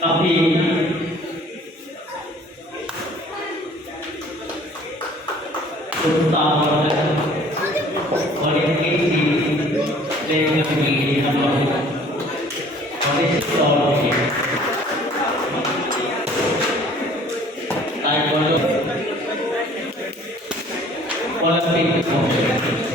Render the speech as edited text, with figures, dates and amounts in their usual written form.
काफी उत्साह और इनकी लेने की हम लोग और इस दौर में ताइक्वांडो ओलंपिक